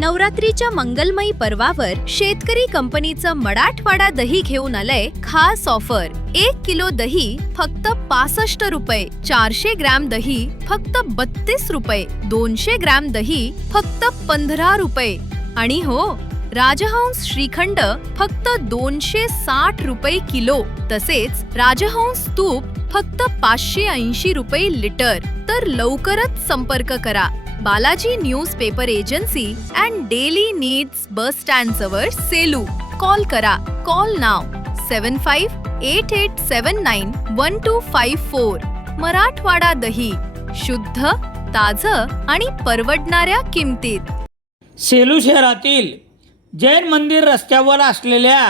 नवरात्रीच्या मंगलमयी पर्वावर शेतकरी कंपनीचं मराठवाडा दही घेऊन आलंय खास ऑफर. एक किलो दही फक्त पासष्ट रुपये चारशे ग्रॅम दही फक्त बत्तीस रुपये दोनशे ग्रॅम दही फक्त पंधरा रुपये. आणि हो राजहंस श्रीखंड फक्त दोनशे साठ रुपये किलो तसेच राजहंस तूप फक्त पाचशे ऐंशी रुपये लिटर. तर लवकरच संपर्क करा. Balaji news paper agency and daily needs bus stand जवळ सेलू. कॉल करा. कॉल नाव. Seven five eight eight seven nine one two five four. Marathwada दही. शुद्ध ताज आणि परवडणाऱ्या किमतीत. सेलू शहरातील जैन मंदिर रस्त्यावर असलेल्या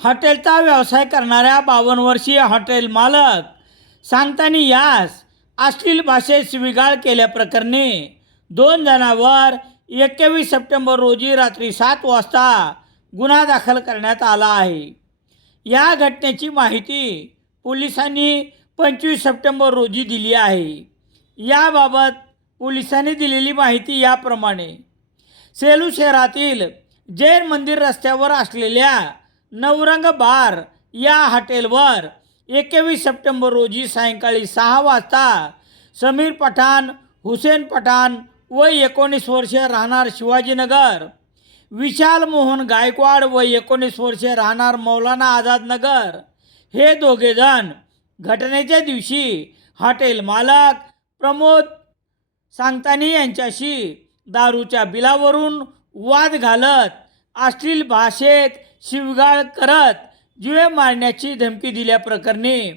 हॉटेलचा व्यवसाय करणाऱ्या बावन्न वर्षीय हॉटेल मालक सांगतानी यास अश्लील भाषेत शिविगाळ केल्याप्रकरणी दोन जणांवर एकवीस सप्टेंबर रोजी रात्री सात वाजता गुन्हा दाखल करण्यात आला आहे. या घटनेची माहिती पोलिसांनी पंचवीस सप्टेंबर रोजी दिली आहे. याबाबत पोलिसांनी दिलेली माहिती याप्रमाणे सेलू शहरातील जैन मंदिर रस्त्यावर असलेल्या नवरंग बार या हॉटेलवर एकवीस सप्टेंबर रोजी सायंकाळी सहा वाजता समीर पठाण हुसेन पठाण व एकोणीस वर्ष राहणार शिवाजीनगर विशाल मोहन गायकवाड व एकोणीस वर्ष राहणार मौलाना आझादनगर. हे दोघेजण घटनेच्या दिवशी हॉटेल मालक प्रमोद सांगतानी यांच्याशी दारूच्या बिलावरून वाद घालत अश्लील भाषेत शिवगाळ करत जीवे मारण्याची धमकी दिल्याप्रकरणी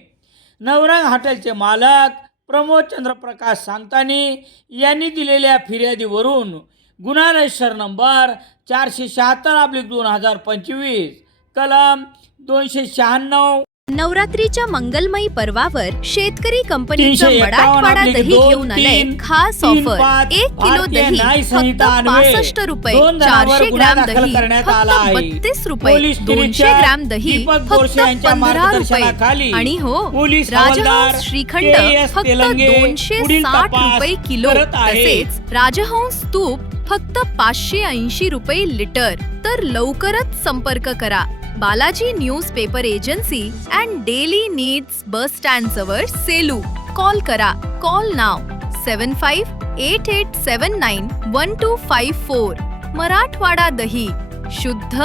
नवरंग हॉटेलचे मालक प्रमोद चंद्रप्रकाश सांगतानी यांनी दिलेल्या फिर्यादीवरून गुन्हा रजिस्टर नंबर चारशे शहात्तर आपली दोन हजार पंचवीस कलम दोनशे शहाण्णव नवरात्रीच्या मंगलमयी पर्वावर शेतकरी कंपनीचं मराठवाडा दही घेऊन आलंय तीन, खास ऑफर एक किलो दही फक्त पासष्ट रुपये चारशे ग्रॅम दही आला फक्त. बत्तीस रुपये दोनशे ग्रॅम दही फक्त पंधरा रुपये आणि हो राजहंस श्रीखंड. फक्त दोनशे साठ रुपये किलो. तसेच राजहंस तूप फक्त पाचशे ऐंशी रुपये लिटर तर लवकरच संपर्क करा Balaji news paper agency and daily needs bus stand जवळ सेलू. कॉल करा. कॉल नाव. Seven five eight eight seven nine one two five four. Marathwada दही. शुद्ध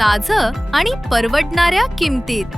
ताज आणि परवडणाऱ्या किमतीत.